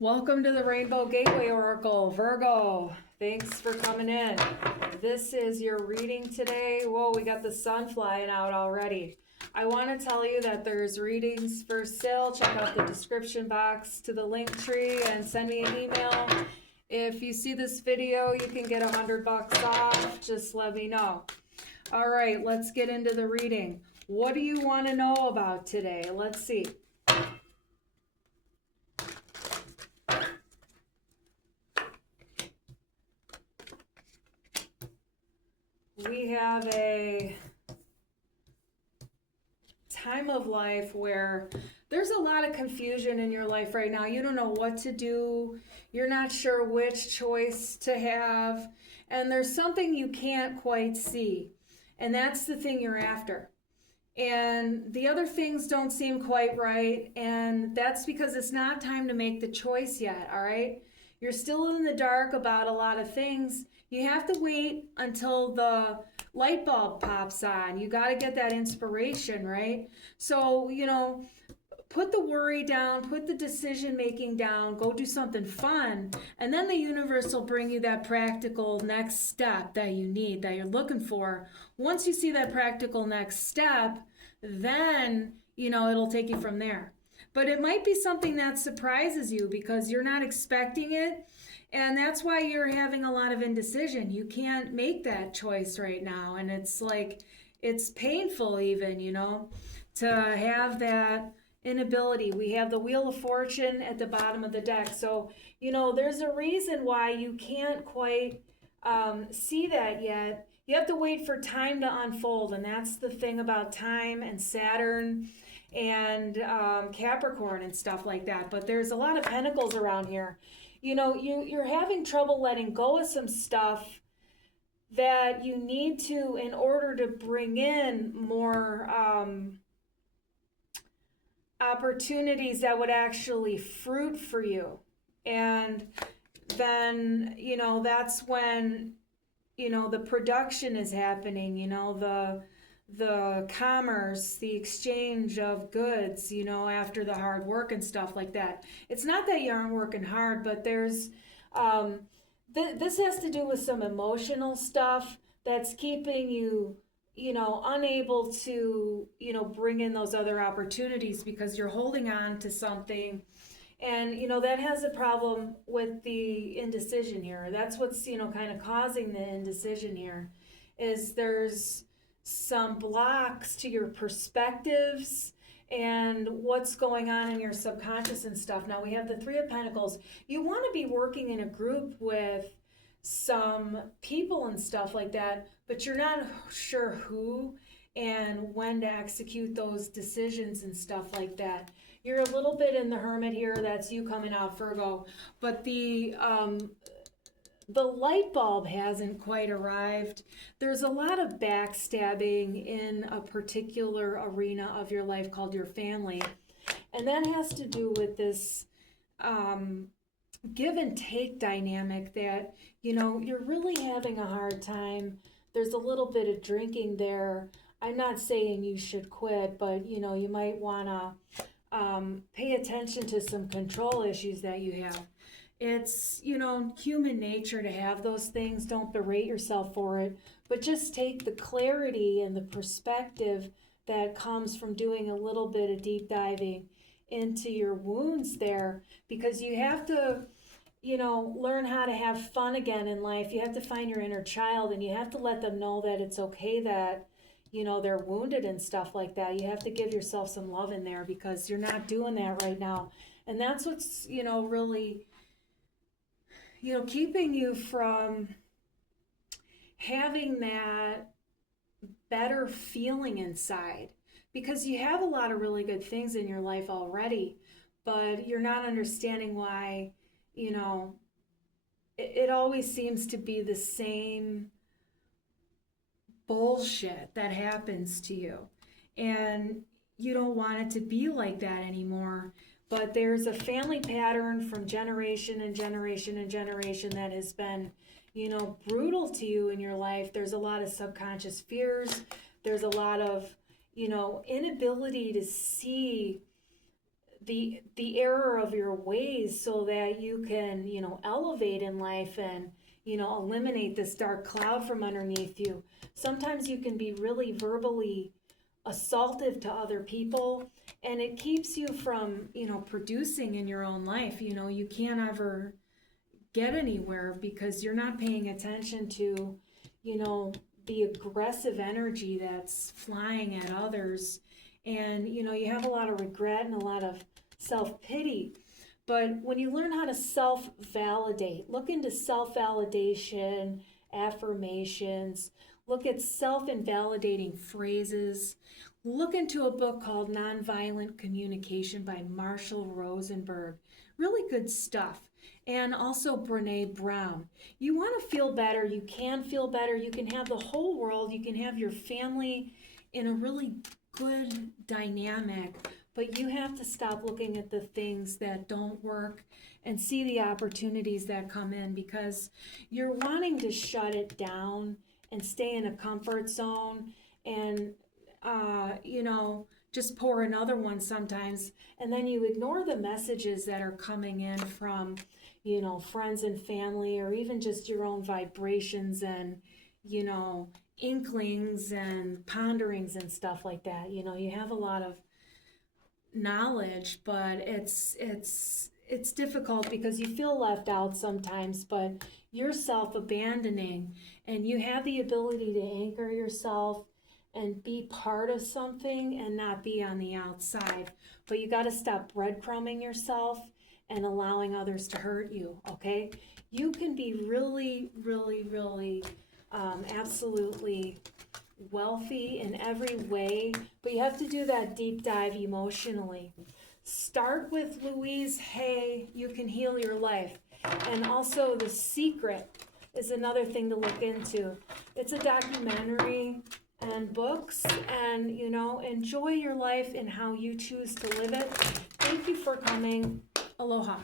Welcome to the Rainbow Gateway Oracle, Virgo. Thanks for coming in. This is your reading today. Whoa, we got the sun flying out already. I want to tell you that there's readings for sale. Check out the description box to the link tree and send me an email. If you see this video, you can get $100 off. Just let me know. All right, let's get into the reading. What do you want to know about today? Let's see. We have a time of life where there's a lot of confusion in your life right now. You don't know what to do. You're not sure which choice to have. And there's something you can't quite see. And that's the thing you're after. And the other things don't seem quite right. And that's because it's not time to make the choice yet, all right? You're still in the dark about a lot of things. You have to wait until the light bulb pops on. You got to get that inspiration, right? So, put the worry down, put the decision making down, go do something fun, and then the universe will bring you that practical next step that you need, that you're looking for. Once you see that practical next step, then, it'll take you from there. But it might be something that surprises you because you're not expecting it. And that's why you're having a lot of indecision. You can't make that choice right now. And it's like, it's painful even, to have that inability. We have the Wheel of Fortune at the bottom of the deck. So, there's a reason why you can't quite see that yet. You have to wait for time to unfold. And that's the thing about time and Saturn and Capricorn and stuff like that. But there's a lot of pentacles around here. You're having trouble letting go of some stuff that you need to in order to bring in more opportunities that would actually fruit for you. And then, that's when, the production is happening, the commerce, the exchange of goods, after the hard work and stuff like that. It's not that you aren't working hard, but there's, this has to do with some emotional stuff that's keeping you, unable to, bring in those other opportunities because you're holding on to something. And, that has a problem with the indecision here. That's what's, kind of causing the indecision here is there's some blocks to your perspectives and what's going on in your subconscious and stuff. Now we have the Three of Pentacles. You want to be working in a group with some people and stuff like that, but you're not sure who and when to execute those decisions and stuff like that. You're a little bit in the Hermit here. That's you coming out, Virgo. But the light bulb hasn't quite arrived. There's a lot of backstabbing in a particular arena of your life called your family. And that has to do with this give and take dynamic that, you're really having a hard time. There's a little bit of drinking there. I'm not saying you should quit, but, you might want to pay attention to some control issues that you have. It's, human nature to have those things. Don't berate yourself for it, but just take the clarity and the perspective that comes from doing a little bit of deep diving into your wounds there, because you have to, learn how to have fun again in life. You have to find your inner child and you have to let them know that it's okay that, they're wounded and stuff like that. You have to give yourself some love in there because you're not doing that right now. And that's what's, really, keeping you from having that better feeling inside, because you have a lot of really good things in your life already, but you're not understanding why, it always seems to be the same bullshit that happens to you. And you don't want it to be like that anymore. But there's a family pattern from generation and generation and generation that has been, brutal to you in your life. There's a lot of subconscious fears. There's a lot of, inability to see the error of your ways so that you can, you know, elevate in life and, you know, eliminate this dark cloud from underneath you. Sometimes you can be really verbally assaultive to other people, and it keeps you from, you know, producing in your own life. You know, you can't ever get anywhere because you're not paying attention to, you know, the aggressive energy that's flying at others. And, you know, you have a lot of regret and a lot of self-pity. But when you learn how to self-validate, look into self-validation, affirmations, look at self-invalidating phrases, look into a book called Nonviolent Communication by Marshall Rosenberg. Really good stuff. And also Brene Brown. You want to feel better, you can feel better, you can have the whole world, you can have your family in a really good dynamic, but you have to stop looking at the things that don't work and see the opportunities that come in, because you're wanting to shut it down and stay in a comfort zone and, you know, just pour another one sometimes, and then you ignore the messages that are coming in from, you know, friends and family, or even just your own vibrations and, you know, inklings and ponderings and stuff like that. You know, you have a lot of knowledge, but it's difficult because you feel left out sometimes, but you're self-abandoning and you have the ability to anchor yourself and be part of something and not be on the outside. But you got to stop breadcrumbing yourself and allowing others to hurt you, okay? You can be really, really, really absolutely wealthy in every way, but you have to do that deep dive emotionally. Start with Louise Hay, You Can Heal Your Life. And also The Secret is another thing to look into. It's a documentary and books, and, you know, enjoy your life and how you choose to live it. Thank you for coming. Aloha.